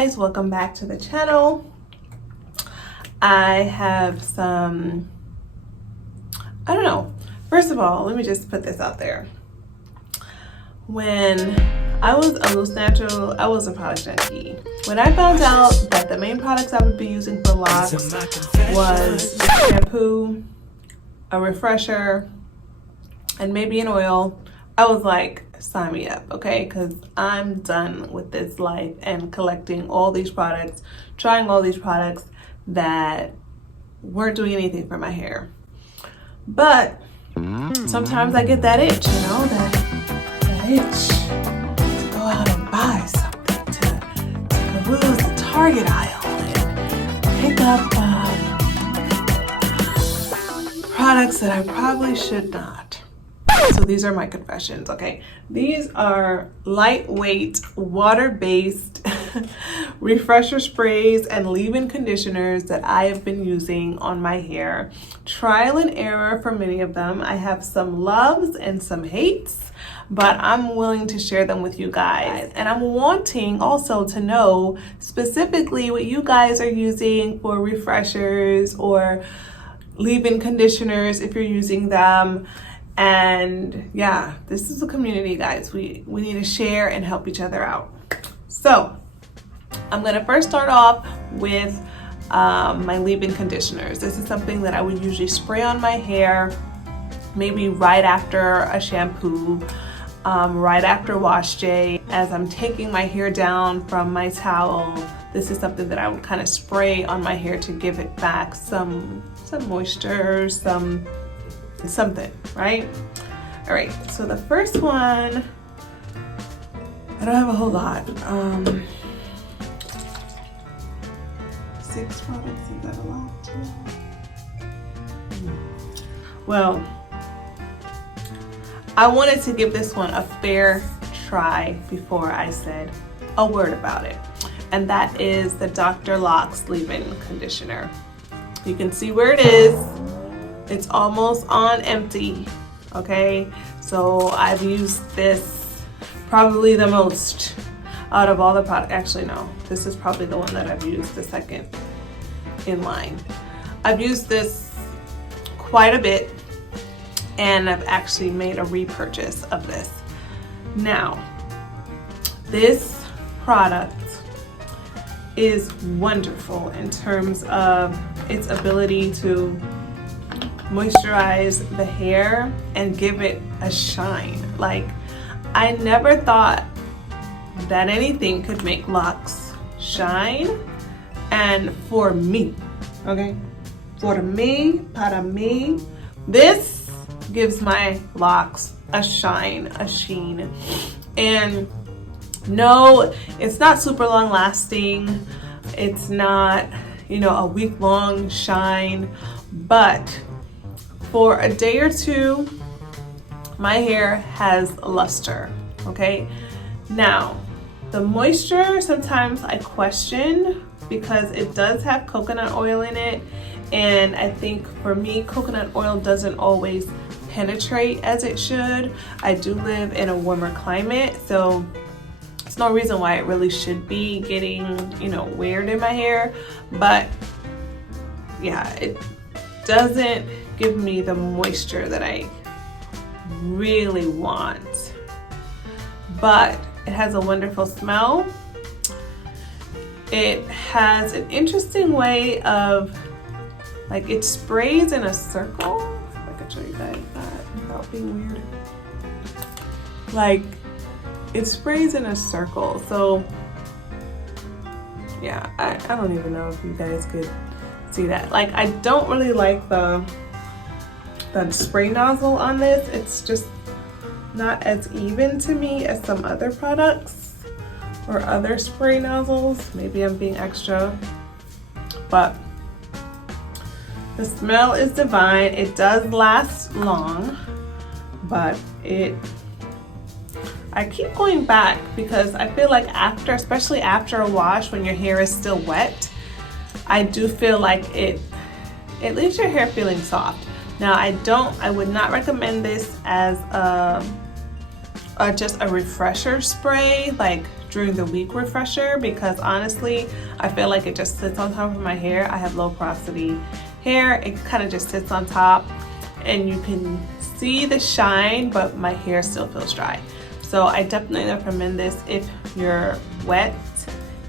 guys, welcome back to the channel. I have some, I don't know. First of all, let me just put this out there. When I was a loose natural, I was a product junkie. When I found out that the main products I would be using for locks was shampoo, a refresher, and maybe an oil, I was like, sign me up, okay? Because I'm done with this life and collecting all these products, trying all these products that weren't doing anything for my hair. But sometimes I get that itch, you know, that itch to go out and buy something, to peruse the Target aisle and pick up products that I probably should not. So these are my confessions, okay? These are lightweight, water-based refresher sprays and leave-in conditioners that I have been using on my hair. Trial and error for many of them. I have some loves and some hates, but I'm willing to share them with you guys. And I'm wanting also to know specifically what you guys are using for refreshers or leave-in conditioners if you're using them. And yeah, this is a community, guys. We need to share and help each other out. So I'm gonna first start off with my leave-in conditioners. This is something that I would usually spray on my hair, maybe right after a shampoo, right after wash day. As I'm taking my hair down from my towel, this is something that I would kind of spray on my hair to give it back some moisture, something, right? All right, so the first one, I don't have a whole lot. 6 products, is that a lot? Well, I wanted to give this one a fair try before I said a word about it. And that is the Dr. Locs leave-in conditioner. You can see where it is. It's almost on empty, okay? So I've used this probably the most out of all the products. Actually, no, this is probably the one that I've used the second in line. I've used this quite a bit, and I've actually made a repurchase of this. Now, this product is wonderful in terms of its ability to moisturize the hair and give it a shine. Like, I never thought that anything could make locks shine, and for me, okay, for me, para mí, this gives my locks a shine, a sheen. And no, it's not super long lasting, it's not, you know, a week-long shine, but for a day or two, my hair has luster, okay? Now, the moisture, sometimes I question because it does have coconut oil in it. And I think for me, coconut oil doesn't always penetrate as it should. I do live in a warmer climate, so it's no reason why it really should be getting, you know, weird in my hair. But yeah, it doesn't give me the moisture that I really want, but it has a wonderful smell. It has an interesting way of, like, it sprays in a circle. If I could show you guys that without being weird. Like, it sprays in a circle. So yeah, I don't even know if you guys could see that. Like, I don't really like the spray nozzle on this. It's just not as even to me as some other products or other spray nozzles. Maybe I'm being extra, but the smell is divine. It does last long, but I keep going back because I feel like after, especially after a wash, when your hair is still wet, I do feel like it leaves your hair feeling soft. Now, I would not recommend this as just a refresher spray, like during the week refresher, because honestly, I feel like it just sits on top of my hair. I have low porosity hair. It kind of just sits on top and you can see the shine, but my hair still feels dry. So I definitely recommend this if your wet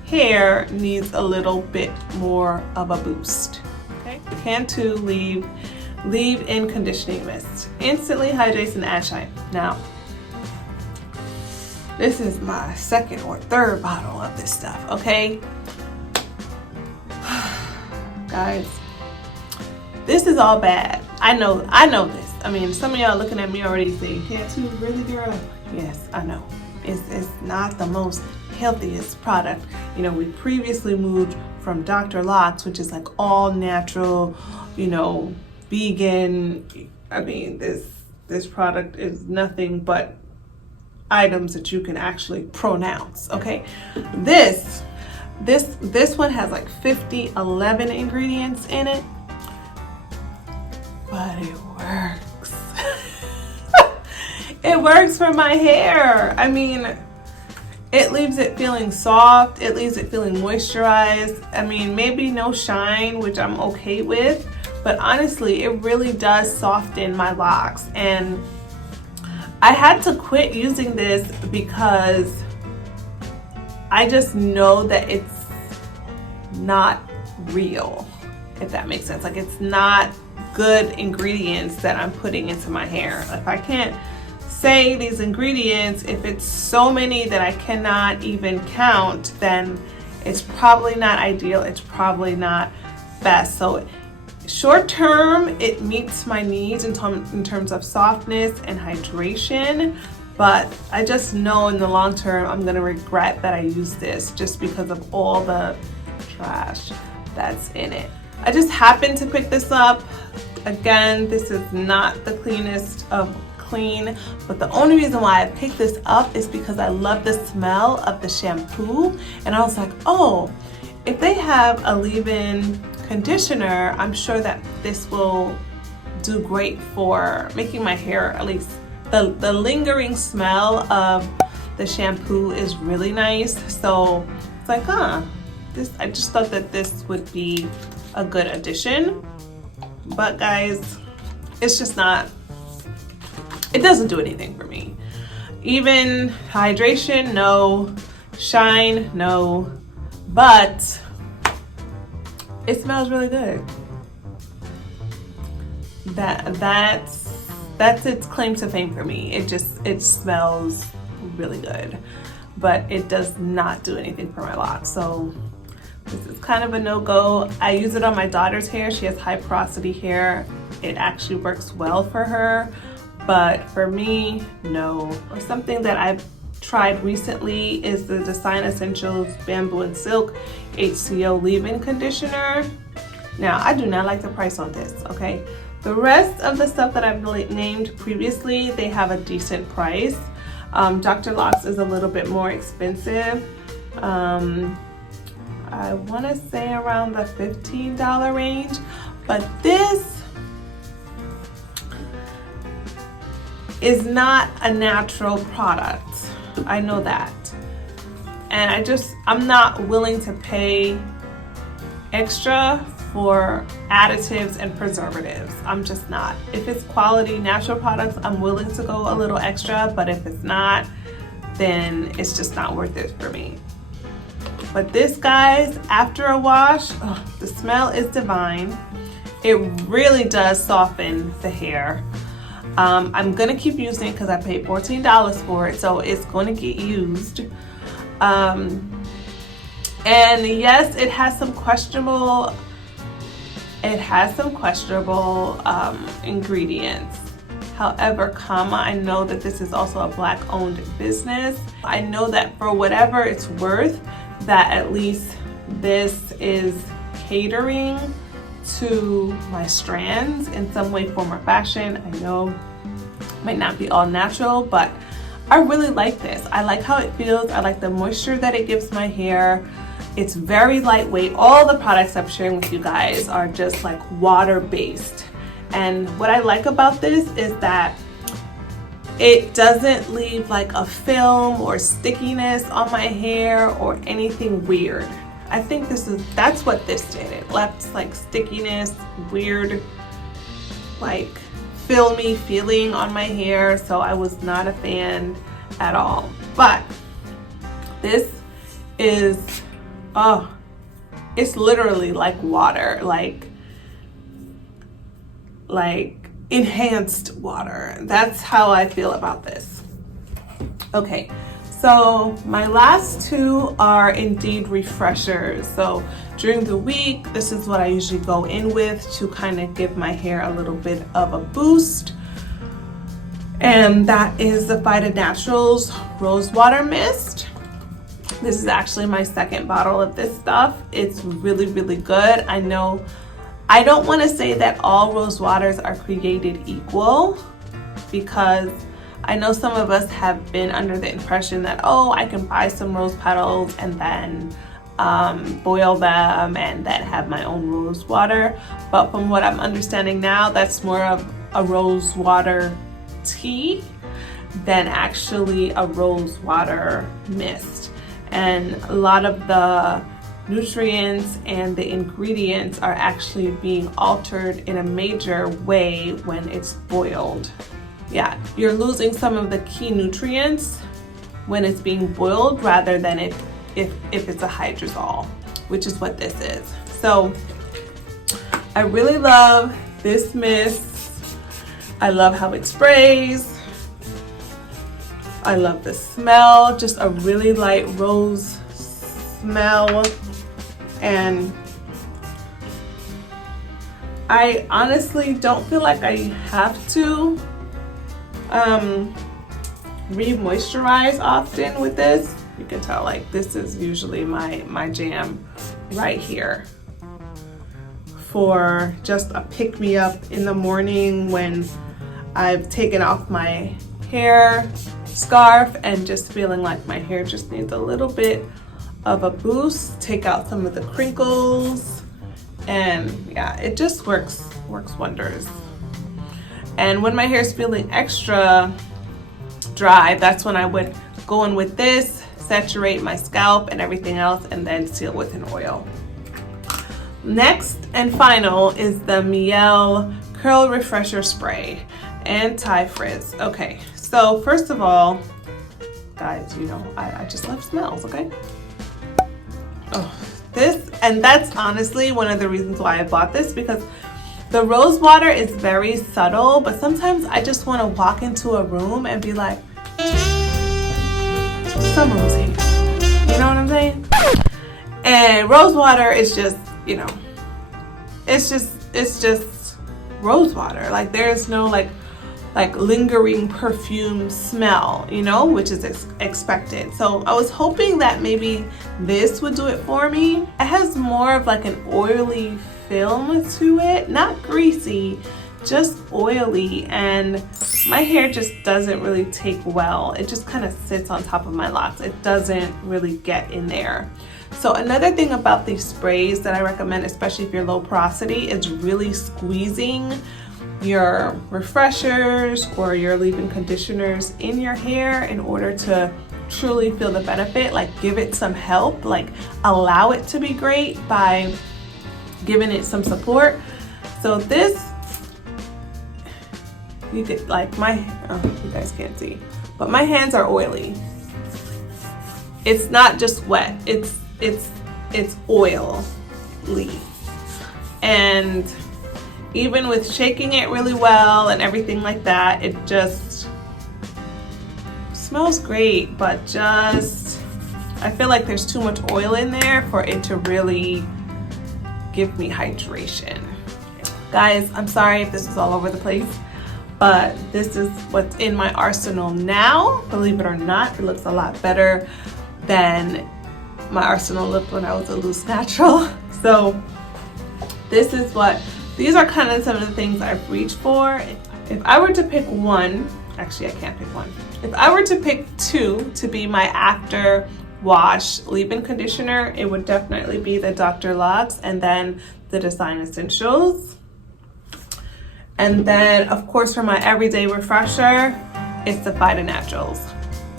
hair needs a little bit more of a boost. Okay, Tantu leave-in conditioning mist instantly hydrates and adds shine. Now, this is my second or third bottle of this stuff, okay? Guys, this is all bad. I know this. I mean, some of y'all looking at me already saying, Tantu, really, girl? Yes, I know. It's not the most healthiest product. You know, we previously moved from Dr. Locs, which is like all natural, you know, vegan. I mean, this product is nothing but items that you can actually pronounce, okay? This one has like 11 ingredients in it, but it works. It works for my hair. I mean, it leaves it feeling soft, it leaves it feeling moisturized. I mean, maybe no shine, which I'm okay with, but honestly, it really does soften my locks. And I had to quit using this because I just know that it's not real, if that makes sense. Like, it's not good ingredients that I'm putting into my hair. If I can't say these ingredients, if it's so many that I cannot even count, then it's probably not ideal. It's probably not best. So short term, it meets my needs in terms of softness and hydration, but I just know in the long term I'm gonna regret that I used this just because of all the trash that's in it. I just happened to pick this up. Again, this is not the cleanest of clean, but the only reason why I picked this up is because I love the smell of the shampoo, and I was like, oh, if they have a leave-in conditioner, I'm sure that this will do great for making my hair, at least the lingering smell of the shampoo is really nice. So it's like, I just thought that this would be a good addition. But guys, it's just not, it doesn't do anything for me. Even hydration, no. Shine, no. But it smells really good. That's its claim to fame for me. It smells really good, but it does not do anything for my locks. So this is kind of a no-go. I use it on my daughter's hair. She has high porosity hair. It actually works well for her, but for me, no. Or something that I've tried recently is the Design Essentials Bamboo and Silk HCO leave-in conditioner. Now, I do not like the price on this, okay? The rest of the stuff that I've named previously, they have a decent price. Dr. Locs is a little bit more expensive. I want to say around the $15 range, but this is not a natural product. I know that. And I'm not willing to pay extra for additives and preservatives. I'm just not. If it's quality natural products, I'm willing to go a little extra, but if it's not, then it's just not worth it for me. But this, guys, after a wash, the smell is divine. It really does soften the hair. I'm gonna keep using it because I paid $14 for it, so it's gonna get used. And yes, it has some questionable ingredients. However, I know that this is also a Black-owned business. I know that for whatever it's worth, that at least this is catering to my strands in some way, form, or fashion. I know it might not be all natural, but I really like this. I like how it feels. I like the moisture that it gives my hair. It's very lightweight. All the products I'm sharing with you guys are just like water-based. And what I like about this is that it doesn't leave like a film or stickiness on my hair or anything weird. I think that's what this did. It left like stickiness, weird, like filmy feeling on my hair. So I was not a fan at all. But this is, oh, it's literally like water, like enhanced water. That's how I feel about this. Okay, so my last two are indeed refreshers. So during the week, this is what I usually go in with to kind of give my hair a little bit of a boost. And that is the Vita Naturals Rose Water Mist. This is actually my second bottle of this stuff. It's really, really good. I know I don't want to say that all rose waters are created equal, because I know some of us have been under the impression that, oh, I can buy some rose petals and then boil them and then have my own rose water. But from what I'm understanding now, that's more of a rose water tea than actually a rose water mist. And a lot of the nutrients and the ingredients are actually being altered in a major way when it's boiled. Yeah, you're losing some of the key nutrients when it's being boiled rather than if it's a hydrosol, which is what this is. So I really love this mist. I love how it sprays. I love the smell, just a really light rose smell. And I honestly don't feel like I have to re-moisturize often with this. You can tell, like, this is usually my jam right here for just a pick-me-up in the morning when I've taken off my hair scarf and just feeling like my hair just needs a little bit of a boost, take out some of the crinkles, and yeah, it just works wonders. And when my hair is feeling extra dry, that's when I would go in with this, saturate my scalp and everything else, and then seal with an oil. Next and final is the Miele Curl Refresher Spray Anti-Frizz. Okay, so first of all, guys, you know, I just love smells, okay? Oh, and that's honestly one of the reasons why I bought this, because the rose water is very subtle, but sometimes I just want to walk into a room and be like, some rose here. You know what I'm saying? And rose water is just, you know, it's just rose water. Like, there's no like lingering perfume smell, you know, which is expected. So I was hoping that maybe this would do it for me. It has more of like an oily film to it, not greasy, just oily, and my hair just doesn't really take well. It just kind of sits on top of my locks. It doesn't really get in there. So another thing about these sprays that I recommend, especially if you're low porosity, is really squeezing your refreshers or your leave-in conditioners in your hair in order to truly feel the benefit. Like, give it some help, like allow it to be great by giving it some support. So this, you get like you guys can't see, but my hands are oily. It's not just wet, it's oily. And even with shaking it really well and everything like that, it just smells great, but just, I feel like there's too much oil in there for it to really give me hydration. Guys, I'm sorry if this is all over the place, but this is what's in my arsenal now. Believe it or not, it looks a lot better than my arsenal looked when I was a loose natural. So these are kind of some of the things I've reached for. If I were to pick one, actually I can't pick one. If I were to pick two to be my after wash leave-in conditioner, it would definitely be the Dr. Locs and then the Design Essentials. And then of course for my everyday refresher, it's the Phyta Naturals,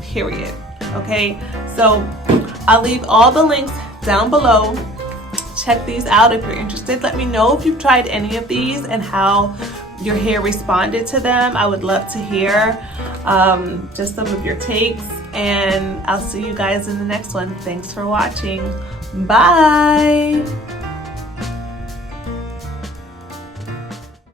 period. Okay, so I'll leave all the links down below. Check these out if you're interested. Let me know if you've tried any of these and how your hair responded to them. I would love to hear just some of your takes, and I'll see you guys in the next one. Thanks for watching. Bye.